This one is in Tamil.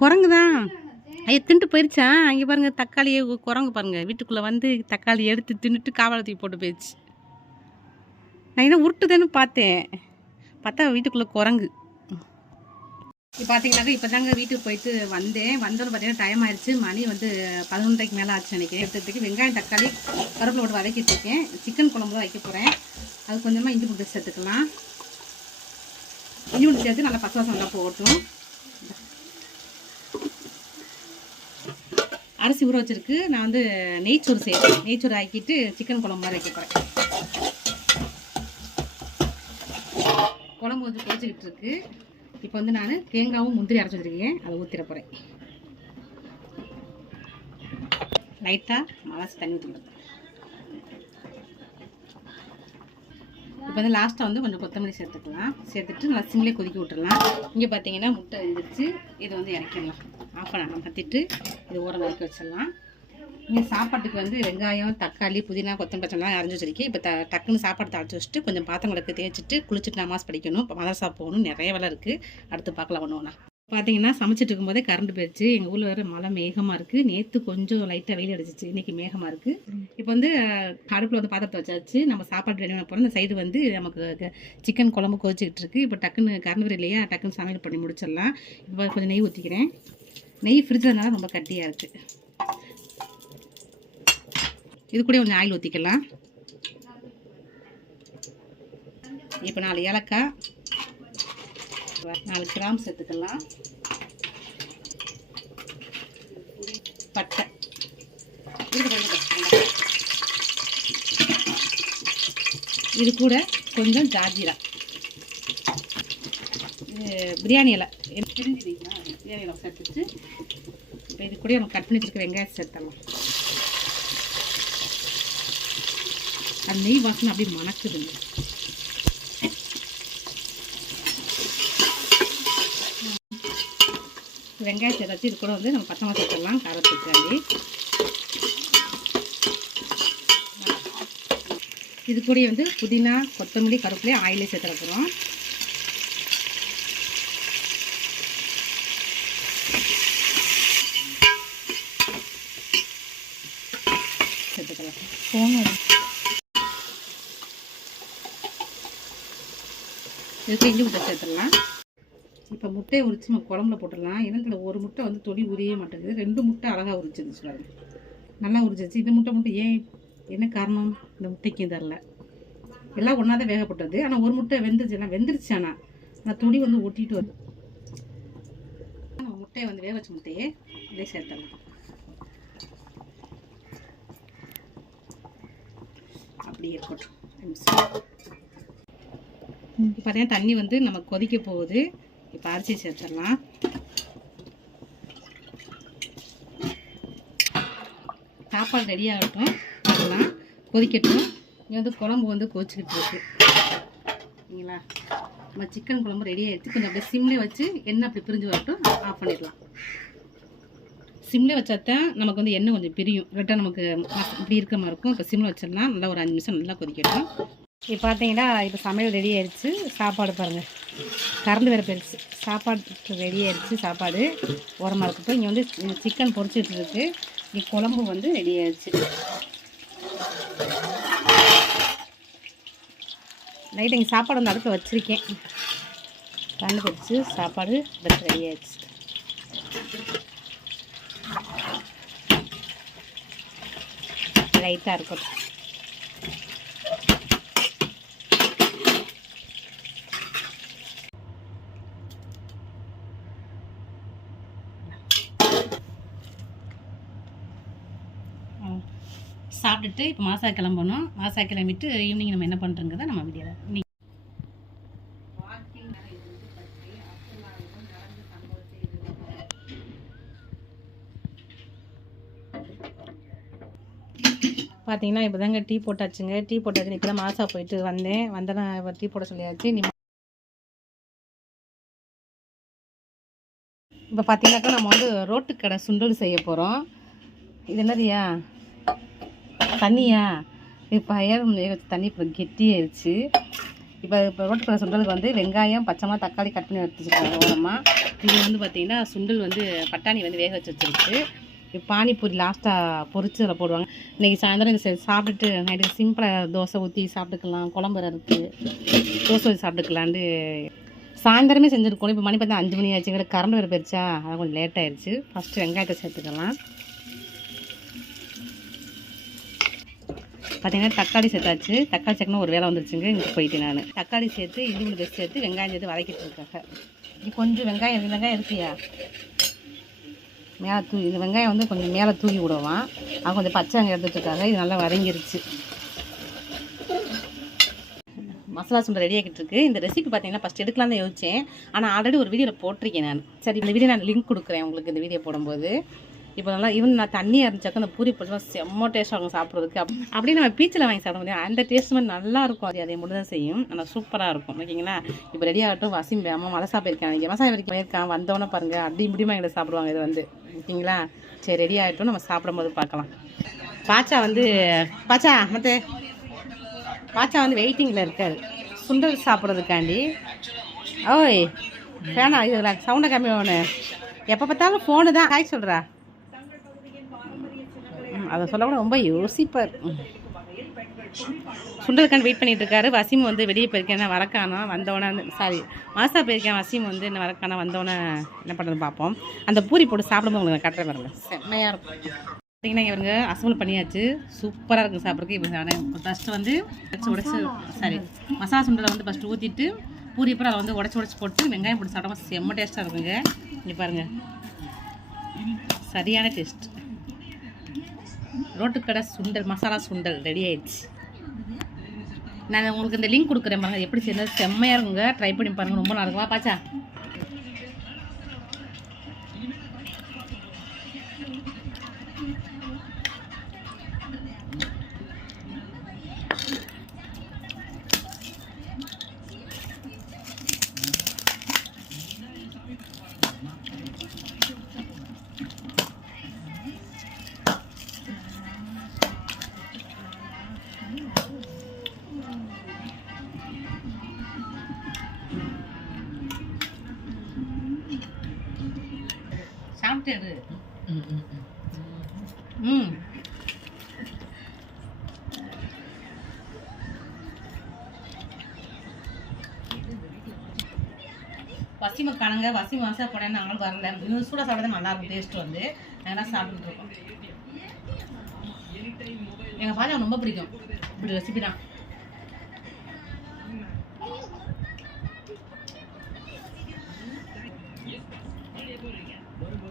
குரங்கு தான். ஐயா தின்ட்டு போயிடுச்சா? அங்கே பாருங்கள் தக்காளியே குரங்கு பாருங்கள் வீட்டுக்குள்ளே வந்து தக்காளி எடுத்து தின்னுட்டு காவாலை தூக்கி போட்டு போயிடுச்சு. நான் என்ன உருட்டுதுன்னு பார்த்தேன், பார்த்தா வீட்டுக்குள்ளே குரங்கு. இப்போ பார்த்தீங்கன்னாக்கா இப்போ தாங்க வீட்டுக்கு போயிட்டு வந்தோன்னு பார்த்தீங்கன்னா டைம் ஆயிடுச்சு. மணி வந்து 11:30க்கு மேலே ஆச்சு நினைக்கிறேன். எடுத்துகிட்டு வெங்காயம் தக்காளி கருவேப்பிலை போட்டு வதக்கிட்டு இருக்கேன். சிக்கன் குழம்பு தான் வைக்க போகிறேன். அது கொஞ்சமாக இஞ்சி பூண்டு சேர்த்துக்கலாம். இஞ்சி பூண்டு சேர்த்து நல்லா பச்சை வாசம் நல்லா போகட்டும். அரிசி ஊற வச்சிருக்கு. நான் வந்து நெய்ச்சோறு செய்கிறேன். நெய்ச்சோறு ஆக்கிட்டு சிக்கன் குழம்பு மாதிரி வைக்க போகிறேன். குழம்பு வந்து கொதிச்சுக்கிட்டு இருக்கு. இப்போ வந்து நான் தேங்காவும் முந்திரி அரைச்சி வச்சுருக்கேன், அதை ஊற்றிட போகிறேன். லைட்டாக மலாசி தண்ணி ஊற்றி இப்போ வந்து லாஸ்ட்டாக வந்து கொஞ்சம் கொத்தமல்லி சேர்த்துக்கலாம். சேர்த்துட்டு நல்லா சிம்லேயே கொதிக்க விட்டுடலாம். இங்கே பார்த்தீங்கன்னா முட்டை வெந்துருச்சு. இதை வந்து இறக்கிடலாம். ஆஃப் பண்ணலாம். பற்றிட்டு இது ஓரம் இறக்கி வச்சிடலாம். இங்கே சாப்பாட்டுக்கு வந்து வெங்காயம் தக்காளி புதினா கொத்தமல்லி பச்சைலாம் அரைஞ்சி வச்சிருக்கேன். இப்போ டக்குன்னு சாப்பாடு தாளிச்சு வச்சுட்டு கொஞ்சம் பாத்திரங்களுக்கு தேய்ச்சிட்டு குளிச்சுட்டு நமாஸ் படிக்கணும். இப்போ மதரசா போகணும். நிறைய வேலை இருக்குது. அடுத்து பார்க்கலாம் ஒன்றுனா. பார்த்தீங்கன்னா சமைச்சிட்டு இருக்கும்போதே கரண்ட் போயிடுச்சு. எங்கள் ஊரில் வேறு மழை மேகமாக இருக்குது. நேற்று கொஞ்சம் லைட்டாக வெயில் அடிச்சிச்சு, இன்றைக்கி மேகமாக இருக்குது. இப்போ வந்து அடுப்பில் வந்து பாத்திரத்தை வச்சாச்சு. நம்ம சாப்பாடு ரெடி பண்ண போகிறோம். இந்த சைடு வந்து நமக்கு சிக்கன் குழம்பு கொதிச்சிக்கிட்டு இருக்குது. இப்போ டக்குன்னு கரண்ட் இல்லையா, டக்குன்னு சமையல் பண்ணி முடிச்சிடலாம். இப்போ கொஞ்சம் நெய் ஊற்றிக்கிறேன். நெய் ஃப்ரிட்ஜில்னால ரொம்ப கட்டியாக இருக்குது. இது கூட கொஞ்சம் ஆயில் ஊற்றிக்கலாம். இப்போ 4 ஏலக்காய் 4 கிராம் சேர்த்துக்கலாம். பட்டை இது கூட கொஞ்சம் ஜாஜீரா, பிரியாணி இலை தெரிஞ்சுதீங்களா, பிரியாணி இலை சேர்த்துட்டு இப்போ இது கூட நம்ம கட் பண்ணி வச்சுருக்க வெங்காயம் சேர்த்தலாம். அந்த நெய் வாசனை அப்படியே மணக்குதுங்க. வெங்காயத்தை வச்சு இது கூட வந்து நம்ம பச்சை மிளகாய் சேர்த்துடலாம் காரத்துக்காண்டி. இது கூட வந்து புதினா கொத்தமல்லி கருவேப்பிலை ஆயிலே சேர்த்துட போகிறோம். சேர்த்துக்கலாம். இதுக்கு இஞ்சி முட்டை சேர்த்துடலாம். இப்போ முட்டையை உரித்து நம்ம குழம்புல போட்டுடலாம். ஏன்னா ஒரு முட்டை வந்து தொடி உரியவே மாட்டேங்குது. 2 முட்டை அழகாக உரிச்சிருச்சு பாருங்க, நல்லா உரிச்சிருச்சு. இந்த முட்டை மட்டும் ஏன் என்ன காரணம், இந்த முட்டைக்கு தரல. எல்லாம் ஒன்றா தான் வேகப்பட்டது. ஆனால் ஒரு முட்டை வெந்துருச்சு. ஆனால் தொடி வந்து ஒட்டிட்டு வருது. நம்ம முட்டையை வந்து வேக வச்ச முட்டையே இதே சேர்த்துடலாம். அப்படி இருக்கட்டும். இப்போ பார்த்தீங்கன்னா தண்ணி வந்து நம்ம கொதிக்க போகுது. இப்போ அரிசி சேர்த்துடலாம். சாப்பாடு ரெடி ஆகட்டும், அதெல்லாம் கொதிக்கட்டும். இங்கே வந்து குழம்பு வந்து கொதிச்சுக்கிட்டு இருக்கு சரிங்களா. நம்ம சிக்கன் குழம்பு ரெடி ஆகிடுச்சு. கொஞ்சம் அப்படியே சிம்லேயே வச்சு எண்ணெய் அப்படி பிரிஞ்சு வரட்டும், ஆஃப் பண்ணிடலாம். சிம்லேயே வச்சாதான் நமக்கு வந்து எண்ணெய் கொஞ்சம் பிரியும். கரெக்டாக நமக்கு இப்படி இருக்க மாதிரி இருக்கும். இப்போ சிம்மில் வச்சிடலாம். நல்லா ஒரு 5 நிமிஷம் நல்லா கொதிக்கட்டும். இப்போ பார்த்தீங்கன்னா இப்போ சமையல் ரெடி ஆயிடுச்சு. சாப்பாடு பாருங்கள், கரண்ட் வேறு போயிடுச்சு. சாப்பாடு ரெடி ஆயிடுச்சு. சாப்பாடு ஓரமாக இருக்கட்டும். இங்கே வந்து சிக்கன் பொரிச்சிட்டு இருக்கு. இங்கே குழம்பு வந்து ரெடி ஆயிடுச்சு. நைட்டு இங்கே சாப்பாடு வந்து அடுப்பில் வச்சுருக்கேன். கரண்ட் போயிடுச்சு. சாப்பாடு ரெடி ஆயிடுச்சு. லைட்டாக இருக்கட்டும். சாப்பிட்டுட்டு இப்போ மாசா கிளம்பணும். மாசா கிளம்பிட்டு ஈவினிங் நம்ம என்ன பண்ணுறோங்கிறத நம்ம வீடியோவில் பார்த்தீங்கன்னா இப்போ தாங்க டீ போட்டாச்சுங்க. டீ போட்டாச்சு. இப்போ தான் மாசா போயிட்டு வந்தேன் இப்போ டீ போட சொல்லியாச்சு. இப்போ பார்த்தீங்கன்னாக்கா நம்ம வந்து ரோட்டுக்கடை சுண்டல் செய்ய போகிறோம். இது என்னதுயா, தண்ணியா? இப்போ தண்ணி இப்போ கெட்டியாயிருச்சு. இப்போ ரோட்டுக்கடை சுண்டலுக்கு வந்து வெங்காயம், பச்சை மிளகாய், தக்காளி கட் பண்ணி வச்சுருக்காங்க ஓரமாக. இங்கே வந்து பார்த்திங்கன்னா சுண்டல் வந்து பட்டாணி வந்து வேக வச்சு வச்சுருக்கு. பானிபூரி லாஸ்ட்டாக பொரிச்சு அதில் போடுவாங்க. இன்றைக்கி சாயந்தரம் இது சாப்பிட்டுட்டு நைட்டுக்கு சிம்பிளாக தோசை ஊற்றி சாப்பிட்டுக்கலாம். குழம்பு இருக்குது, தோசை ஊற்றி சாப்பிட்டுக்கலான்ட்டு சாயந்தரமே செஞ்சுருக்கோம். இப்போ மணி பார்த்தா 5 மணி ஆச்சு. எங்களுக்கு கரண்ட் வேறு போயிடுச்சா, அது கொஞ்சம் லேட் ஆகிடுச்சு. ஃபஸ்ட்டு வெங்காயத்தை சேர்த்துக்கலாம். பார்த்தீங்கன்னா தக்காளி சேர்த்தாச்சு. தக்காளி சேர்க்கணும் ஒரு வேலை வந்துருச்சுங்க. இங்கே போயிட்டு நான் தக்காளி சேர்த்து இஞ்சி பூண்டு பேஸ்ட் சேர்த்து வெங்காயம் சேர்த்து வதக்கிட்டு இருக்காங்க. இது கொஞ்சம் வெங்காயம் இருக்கியா மேலே தூக்கி, இந்த வெங்காயம் வந்து கொஞ்சம் மேலே தூக்கி விடுவான். அது கொஞ்சம் பச்சை வெங்காயம் எடுத்துட்டுருக்காங்க. இது நல்லா வதங்கிருச்சு. மசாலா சுண்டல் ரெடி ஆகிட்டு இருக்கு. இந்த ரெசிபி பார்த்தீங்கன்னா ஃபஸ்ட் எடுக்கலாம் தான் யோசிச்சேன். ஆனால் ஆல்ரெடி ஒரு வீடியோவில் போட்டிருக்கேன் நான். சரி, இந்த வீடியோ நான் லிங்க் கொடுக்குறேன் உங்களுக்கு. இந்த வீடியோ போடும்போது இப்போ நல்லா நான் தண்ணியாக இருந்துச்சாக்க அந்த பூரி போட்டு செம்ம டேஸ்ட்டாக அவங்க சாப்பிட்றதுக்கு. அப்படியே நம்ம பீச்சில் வாங்கி சாப்பிட முடியும். அந்த டேஸ்ட் மாதிரி நல்லா இருக்கும். அதே மட்டும் தான் செய்யும். நல்லா சூப்பராக இருக்கும். ஓகேங்களா? இப்போ ரெடி ஆகட்டும். வசிம் அம்மா மலசா போயிருக்கான். இங்கே மசாலா வரைக்கும் போயிருக்கான். வந்தோன்னே பாருங்கள் அடி முடியுமா எங்களை சாப்பிடுவாங்க இது வந்து. ஓகேங்களா? சரி, ரெடி ஆகிட்டும். நம்ம சாப்பிடும்போது பார்க்கலாம். பாச்சா வந்து பாச்சா வந்து வெயிட்டிங்கில் இருக்காது சுண்டல் சாப்பிட்றதுக்காண்டி. ஓய் வேணா, இது சவுண்டை கம்மி ஒன்று. எப்போ பார்த்தாலும் ஃபோனு தான் ஹாய் சொல்கிறா. அதை சொல்லக்கூட ரொம்ப யோசிப்பார். சுண்டலுக்கான வெயிட் பண்ணிட்டு இருக்காரு. வசீம் வந்து வெளியே போயிருக்கேன், வரக்கானா வந்தோடனே மாசா போயிருக்கேன். வசீம் வந்து என்ன வரக்கானா வந்தோடனே என்ன பண்ணுறது பார்ப்போம். அந்த பூரி போட்டு சாப்பிடும்போது உங்களுக்கு கட்டுற பாருங்க, செம்மையாக இருக்கும். பார்த்தீங்கன்னா இவருங்க அசம்பல் பண்ணியாச்சு. சூப்பராக இருக்கும் சாப்பிட்றதுக்கு. இப்போ ஃபஸ்ட்டு வந்து மசாலா சுண்டலை வந்து ஃபஸ்ட்டு ஊற்றிட்டு பூரி அப்புறம் அதை வந்து உடச்சி போட்டு வெங்காயம் போட்டு சாப்பிட்டோம். செம்ம டேஸ்ட்டாக இருக்குங்க. இங்கே பாருங்கள், சரியான டேஸ்ட். ரோட்டுக்கடை சுண்டல், மசாலா சுண்டல் ரெடி ஆயிடுச்சு. நான் உங்களுக்கு இந்த லிங்க் கொடுக்குறேன் பாருங்கள், எப்படி செய்யறது. செம்மையாக இருக்குங்க. ட்ரை பண்ணி பாருங்கள். ரொம்ப நல்லா இருக்குமா பாச்சா? சாப்பிட்டு வசிம காணுங்க. வசிம மசா போனேன் நாங்களும் வரல. இன்னும் சூடாக சாப்பிட நல்லா இருக்கும். டேஸ்ட் வந்து நாங்கள் சாப்பிட்டுட்டு இருக்கோம். எங்கள் பாஜா ரொம்ப பிடிக்கும் இப்படி ரெசிபி தான்.